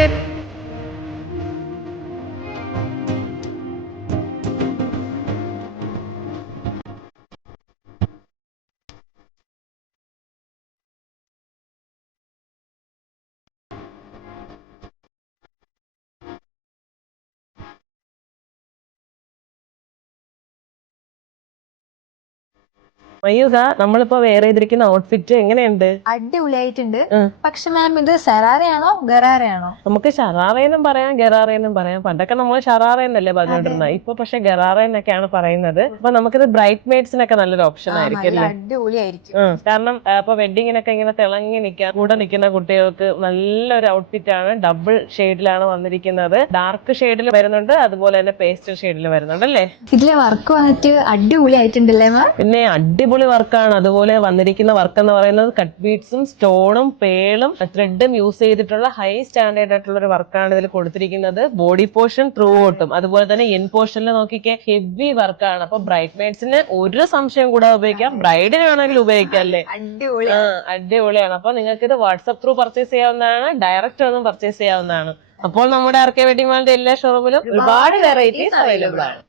it. Mayuka, നമ്മളിപ്പോ wear ചെയ്തിരിക്കുന്ന outfit എങ്ങനെയുണ്ട്? അടിപൊളിയായിട്ടുണ്ട്. പക്ഷെ മാം ഇത് സരാറയാണോ ഗറാറയാണോ? നമുക്ക് ഷറാറയെന്നും പറയാം ഗറാറയെന്നും പറയാം. പണ്ടൊക്കെ നമ്മൾ ഷറാറയെന്നല്ലേ പറഞ്ഞോണ്ടിരുന്നത്. ഇപ്പൊ പക്ഷെ ഗറാറയെന്നൊക്കെയാണ് പറയുന്നത്. അപ്പൊ നമുക്കിത് ബ്രൈറ്റ് മെയ്ഡ്സിനൊക്കെ നല്ലൊരു ഓപ്ഷൻ ആയിരിക്കും അല്ലേ? അടിപൊളിയായിരിക്കും. കാരണം ഇപ്പൊ വെഡിങ്ങിനൊക്കെ ഇങ്ങനെ തിളങ്ങി നിൽക്കാൻ കൂടെ നിൽക്കുന്ന കുട്ടികൾക്ക് നല്ലൊരു ഔട്ട്ഫിറ്റ് ആണ്. ഡബിൾ ഷെയ്ഡിലാണ് വന്നിരിക്കുന്നത്. ഡാർക്ക് ഷെയ്ഡിൽ വരുന്നുണ്ട്, അതുപോലെ തന്നെ പേസ്റ്റൽ ഷെയ്ഡിൽ വരുന്നുണ്ട് അല്ലേ? ഇതിലെ വർക്ക് വന്നിട്ട് അടിപൊളിയായിട്ടുണ്ടല്ലേ മാം? പിന്നെ അടിപൊളി വർക്കാണ്. അതുപോലെ വന്നിരിക്കുന്ന വർക്ക് എന്ന് പറയുന്നത് കട്ട് ബീഡ്സും സ്റ്റോണും പേളും ത്രെഡും യൂസ് ചെയ്തിട്ടുള്ള ഹൈ സ്റ്റാൻഡേർഡ് ആയിട്ടുള്ള ഒരു വർക്കാണ് ഇതിൽ കൊടുത്തിരിക്കുന്നത്. ബോഡി പോർഷൻ ത്രൂ ഔട്ടും, അതുപോലെ തന്നെ എൻ പോർഷനിൽ നോക്കിക്കേ ഹെവി വർക്കാണ്. അപ്പൊ ബ്രൈഡ് മെയ്ഡ്സിന് ഒരു സംശയം കൂടാതെ ഉപയോഗിക്കാം, ബ്രൈഡിന് വേണമെങ്കിൽ ഉപയോഗിക്കാം അല്ലേ? അടിപൊളിയാണ്. അപ്പൊ നിങ്ങൾക്ക് ഇത് വാട്സ്ആപ്പ് ത്രൂ പർച്ചേസ് ചെയ്യാവുന്നതാണ്, ഡയറക്റ്റ് ഒന്നും പർച്ചേസ് ചെയ്യാവുന്നതാണ്. അപ്പോൾ നമ്മുടെ ആർ കെ വെഡിങ് മാളിന്റെ എല്ലാ ഷോറൂമിലും ഒരുപാട് വെറൈറ്റീസ് അവൈലബിൾ ആണ്.